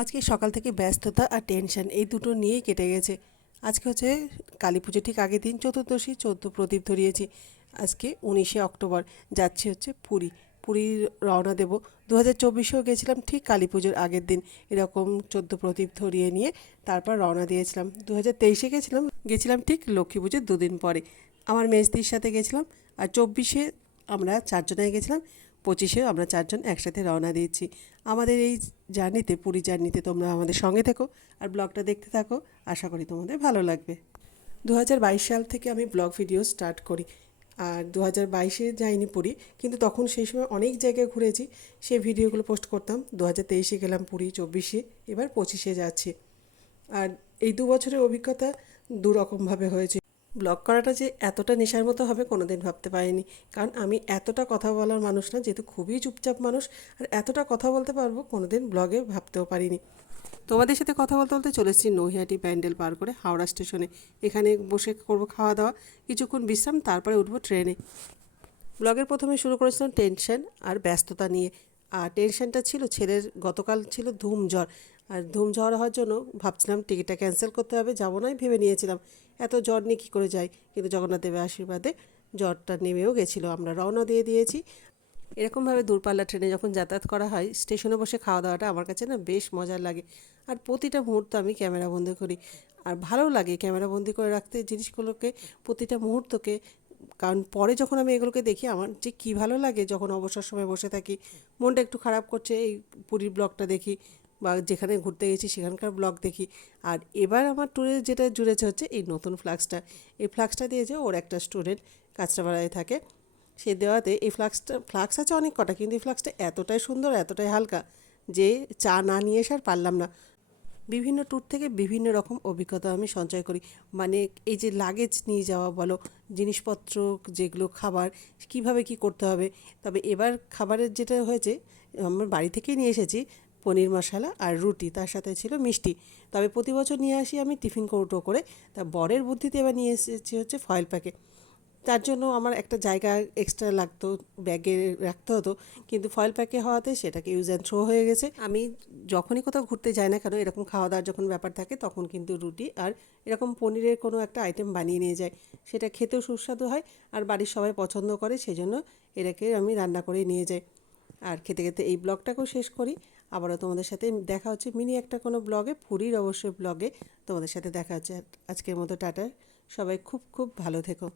আজকে সকাল থেকে ব্যস্ততা আর টেনশন এই দুটো নিয়েই কেটে গেছে। আজকে হচ্ছে কালী পুজো ঠিক আগের দিন চতুর্দশী, 14 প্রদীপ ধরিয়েছি। আজকে 19শে অক্টোবর, যাচ্ছি হচ্ছে পুরী। পুরীর রওনা দেব। 2024-এও গেছিলাম ঠিক কালী পুজোর আগের দিন, এরকম 14 প্রদীপ ধরিয়ে নিয়ে তারপর রওনা দিয়েছিলাম। 2023-এ গেছিলাম ঠিক লক্ষ্মী পুজোর দুদিন পরে। আমার মেজদির সাথে গেছিলাম। আর 24-এ আমরা চারজনায় গেছিলাম। 25-এও আমরা চারজন একসাথে রওনা দিয়েছি। আমাদের এই জার্নিতে, পুরী জার্নিতে তোমরা আমাদের সঙ্গে থেকো আর ব্লগটা দেখতে থাকো। আশা করি তোমাদের ভালো লাগবে। 2022 সাল থেকে আমি ব্লগ ভিডিও স্টার্ট করি। আর 2022-এ যাইনি পুরী, কিন্তু তখন সেই সময় অনেক জায়গায় ঘুরেছি, সেই ভিডিওগুলো পোস্ট করতাম। 2023-এ গেলাম পুরী, 24-এ, এবার 25-এ যাচ্ছি। আর এই 2 বছরের অভিজ্ঞতা দুরকমভাবে হয়েছে। ব্লগ করাটা যে এতটা নেশার মতো হবে কোনোদিন ভাবতে পারিনি। কারণ আমি এতটা কথা বলার মানুষ না, যেহেতু খুবই চুপচাপ মানুষ। আর এতটা কথা বলতে পারবো কোনোদিন ব্লগে ভাবতেও পারিনি। তোমাদের সাথে কথা বলতে বলতে চলে এসেছি নৈহাটি প্যান্ডেল পার করে হাওড়া স্টেশনে। এখানে বসে করবো খাওয়া দাওয়া, কিছুক্ষণ বিশ্রাম, তারপরে উঠবো ট্রেনে। ব্লগের প্রথমে শুরু করেছিলাম টেনশন আর ব্যস্ততা নিয়ে। আর টেনশনটা ছিল ছেলের গতকাল ছিল ধুম জ্বর। আর ধুম জ্বর হওয়ার জন্য ভাবছিলাম টিকিটটা ক্যান্সেল করতে হবে, যাবো না ভেবে নিয়েছিলাম। এত জ্বর নিয়ে কী করে যাই, কিন্তু জগন্নাথ দেবের আশীর্বাদে জ্বরটা নেমেও গেছিলো। আমরা রওনা দিয়ে দিয়েছি। এরকমভাবে দূরপাল্লা ট্রেনে যখন যাতায়াত করা হয়, স্টেশনে বসে খাওয়া দাওয়াটা আমার কাছে না বেশ মজার লাগে। আর প্রতিটা মুহূর্ত আমি ক্যামেরাবন্দি করি। আর ভালো লাগে ক্যামেরাবন্দি করে রাখতে জিনিসগুলোকে, প্রতিটা মুহূর্তকে। কারণ পরে যখন আমি এগুলোকে দেখি, আমার যে কী ভালো লাগে। যখন অবসর সময় বসে থাকি, মনটা একটু খারাপ করছে, এই পুরীর ব্লগটা দেখি, বা যেখানে ঘুরতে গেছি সেখানকার ব্লগ দেখি। আর এবার আমার ট্যুরে যেটা জুড়েছে হচ্ছে এই নতুন ফ্লাক্সটা। এই ফ্লাক্সটা দিয়েছে ওর একটা স্টুডেন্ট, কাঁচরাপাড়ায় থাকে। সে দেওয়াতে এই ফ্লাক্স আছে অনেক কটা, কিন্তু এই ফ্লাক্সটা এতটাই সুন্দর, এতটাই হালকা যে চা না নিয়ে এসে আর পারলাম না। বিভিন্ন ট্যুর থেকে বিভিন্ন রকম অভিজ্ঞতা আমি সঞ্চয় করি। মানে এই যে লাগেজ নিয়ে যাওয়া বলো, জিনিসপত্র, যেগুলো খাবার, কিভাবে কি করতে হবে। তবে এবার খাবারের যেটা হয়েছে, আমার বাড়ি থেকেই নিয়ে এসেছি পনির মশলা আর রুটি, তার সাথে ছিল মিষ্টি। তবে প্রতি বছর নিয়ে আসি আমি টিফিন কৌটো করে। তা বরের বুদ্ধিতে এবার নিয়ে এসেছি হচ্ছে ফয়েল প্যাকে। তার জন্য আমার একটা জায়গা এক্সট্রা লাগতো, ব্যাগে রাখতে হতো। কিন্তু ফয়েল প্যাকে হওয়াতে সেটাকে ইউজ অ্যান্ড থ্রো হয়ে গেছে। আমি যখনই কোথাও ঘুরতে যাই না কেন, এরকম খাওয়া দাওয়ার যখন ব্যাপার থাকে, তখন কিন্তু রুটি আর এরকম পনিরের কোনো একটা আইটেম বানিয়ে নিয়ে যাই। সেটা খেতেও সুস্বাদু হয় আর বাড়ির সবাই পছন্দ করে, সেজন্য এটাকে আমি রান্না করে নিয়ে যাই। আর খেতে খেতে এই ব্লগটাকেও শেষ করি। আবারও তোমাদের সাথে দেখা হচ্ছে মিনি একটা কোনো ব্লগে, পুরীর অবশ্যই ব্লগে তোমাদের সাথে দেখা হচ্ছে। আজকের মতো টাটা। সবাই খুব খুব ভালো থেকো।